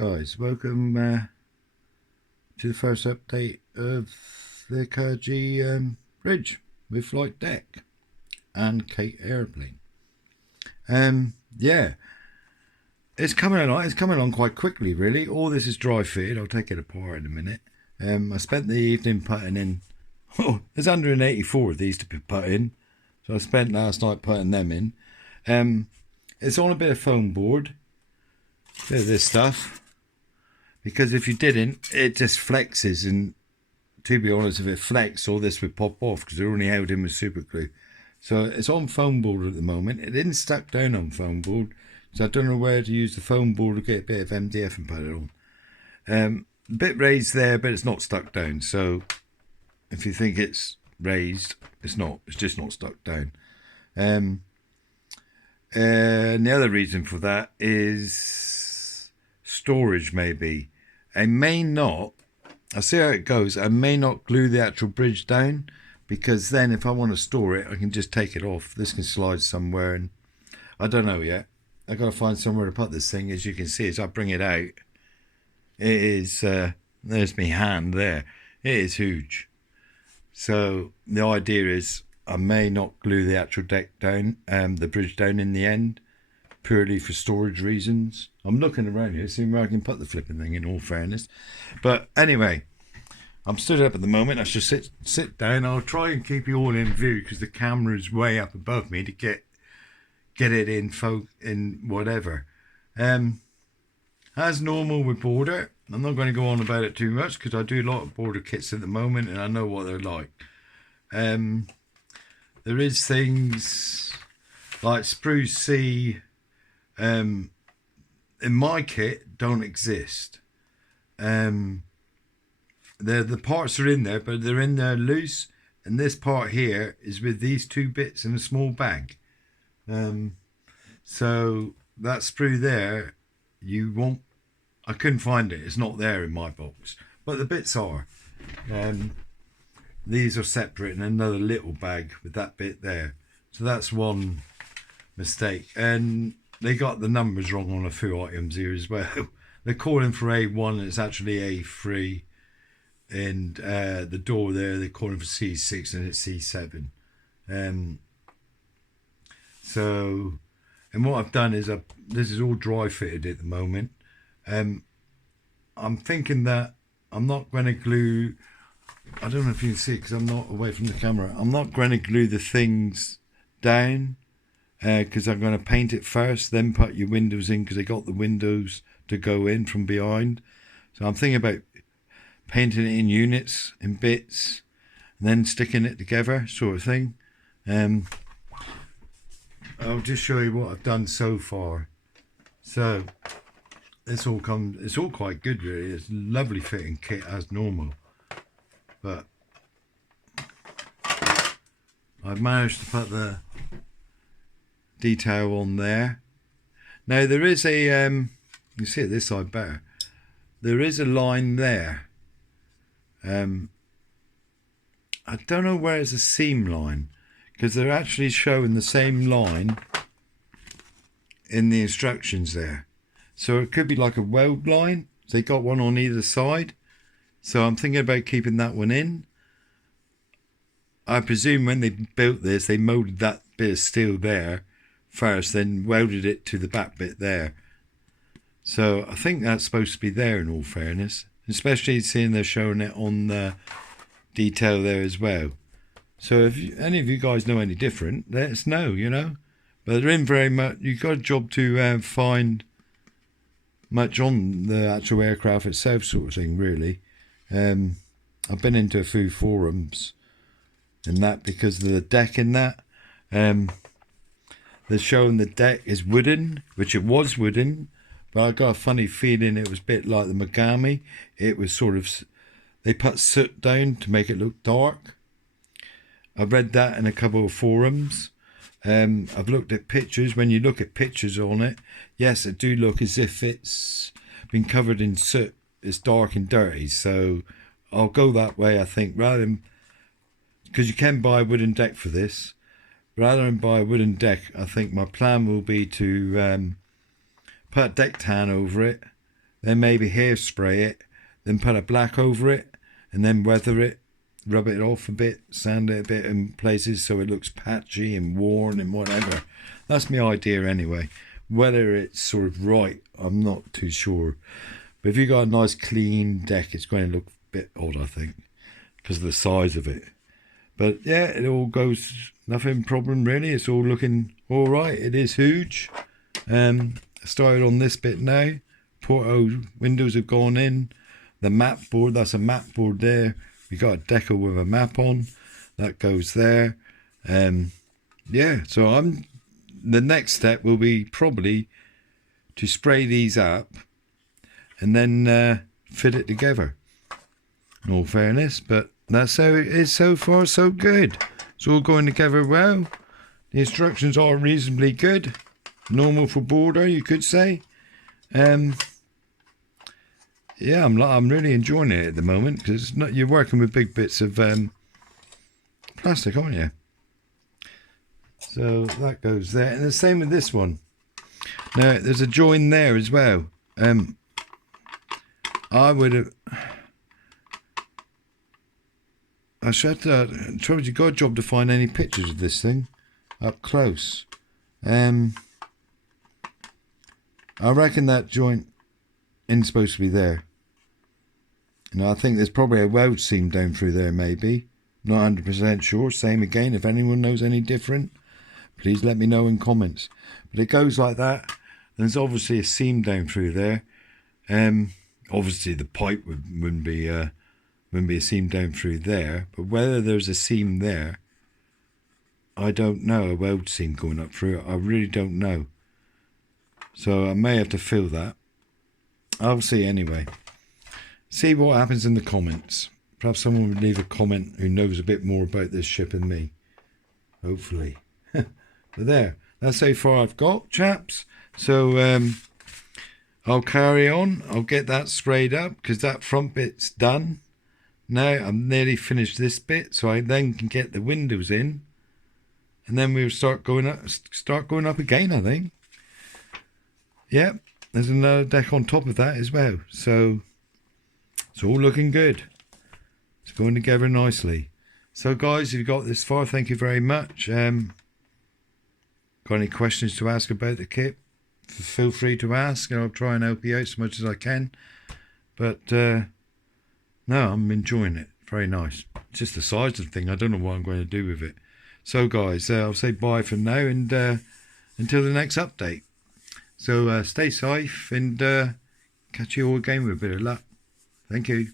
Guys, welcome to the first update of the Akagi bridge with flight deck and Kate airplane. Yeah, it's coming along. It's coming along quite quickly, really. All this is dry fitted. I'll take it apart in a minute. I spent the evening putting in. Oh, there's 184 of these to be put in, so I spent last night putting them in. It's on a bit of foam board. Bit of this stuff. Because if you didn't, it just flexes, and to be honest, if it flexed, all this would pop off because they're only held in with super glue. So it's on foam board at the moment. It isn't stuck down on foam board, so I don't know where to use the foam board to get a bit of MDF and put it on. A bit raised there, but it's not stuck down. So if you think it's raised, it's not. It's just not stuck down. And the other reason for that is storage, maybe. I may not, I'll see how it goes. I may not glue the actual bridge down, because then if I want to store it, I can just take it off. This can slide somewhere, and I don't know yet. I've got to find somewhere to put this thing. As you can see, as I bring it out, it is, there's my hand there. It is huge. So the idea is I may not glue the actual deck down, the bridge down in the end, purely for storage reasons. I'm looking around here, seeing where I can put the flipping thing, in all fairness. But anyway, I'm stood up at the moment. I should sit down. I'll try and keep you all in view because the camera is way up above me to get it in whatever. As normal with border, I'm not going to go on about it too much because I do a lot of border kits at the moment and I know what they're like. There is things like spruce C in my kit don't exist. The parts are in there, but they're in there loose, and this part here is with these two bits in a small bag. So that sprue there, you won't. I couldn't find it. It's not there in my box, but the bits are. These are separate in another little bag with that bit there. So that's one mistake, and they got the numbers wrong on a few items here as well. They're calling for A1 and it's actually A3, and the door there they're calling for C6 and it's C7. So, and what I've done is this is all dry fitted at the moment. I'm thinking that I'm not going to glue, I don't know if you can see it because I'm not away from the camera, I'm not going to glue the things down because I'm going to paint it first, then put your windows in because they got the windows to go in from behind. So I'm thinking about painting it in units, in bits, and then sticking it together, sort of thing. I'll just show you what I've done so far. So it's all quite good really. It's a lovely fitting kit as normal, but I've managed to put the detail on there. Now there is a you see it this side better, there is a line there. I don't know where it's a seam line because they're actually showing the same line in the instructions there, so it could be like a weld line. They got one on either side, so I'm thinking about keeping that one in. I presume when they built this they molded that bit of steel there first, then welded it to the back bit there. So I think that's supposed to be there in all fairness, especially seeing they're showing it on the detail there as well. So if any of you guys know any different, let us know, you know. But they're in very much, you've got a job to find much on the actual aircraft itself, sort of thing, really. I've been into a few forums and that because of the deck in that. They're showing the deck is wooden, which it was wooden, but I got a funny feeling it was a bit like the Megami. It was sort of, they put soot down to make it look dark. I've read that in a couple of forums. I've looked at pictures. When you look at pictures on it, yes, it do look as if it's been covered in soot. It's dark and dirty, so I'll go that way, I think, rather than, because you can buy a wooden deck for this. Rather than buy a wooden deck, I think my plan will be to put a deck tan over it then maybe hairspray it, then put a black over it, and then weather it, rub it off a bit, sand it a bit in places so it looks patchy and worn and whatever. That's my idea anyway. Whether it's sort of right, I'm not too sure. But if you got a nice clean deck, it's going to look a bit odd, I think, because of the size of it. But yeah, it all goes, nothing problem really. It's all looking all right. It is huge. I started on this bit now. Porto windows have gone in. The map board, that's a map board there. We got a deco with a map on. That goes there. Yeah, so the next step will be probably to spray these up and then fit it together. In all fairness, but that's how it is so far, so good. It's all going together well. The instructions are reasonably good. Normal for border, you could say. Yeah, I'm really enjoying it at the moment because you're working with big bits of plastic, aren't you? So that goes there, and the same with this one. Now there's a join there as well. I should trouble you got a job to find any pictures of this thing up close. I reckon that joint isn't supposed to be there. I think there's probably a weld seam down through there, maybe. Not 100% sure. Same again. If anyone knows any different, please let me know in comments. But it goes like that. There's obviously a seam down through there. Obviously the pipe wouldn't be a seam down through there. But whether there's a seam there, I don't know. A weld seam going up through it, I really don't know. So I may have to fill that. I'll see anyway. See what happens in the comments. Perhaps someone would leave a comment who knows a bit more about this ship than me. Hopefully. But there. That's how far I've got, chaps. So I'll carry on. I'll get that sprayed up because that front bit's done. Now I'm nearly finished this bit, so I then can get the windows in. And then we'll start going up again, I think. Yep. There's another deck on top of that as well. So it's all looking good. It's going together nicely. So guys, if you got this far, thank you very much. Got any questions to ask about the kit? Feel free to ask and I'll try and help you out as much as I can. But no, I'm enjoying it. Very nice. It's just the size of the thing. I don't know what I'm going to do with it. So guys, I'll say bye for now and until the next update. So stay safe and catch you all again with a bit of luck. Thank you.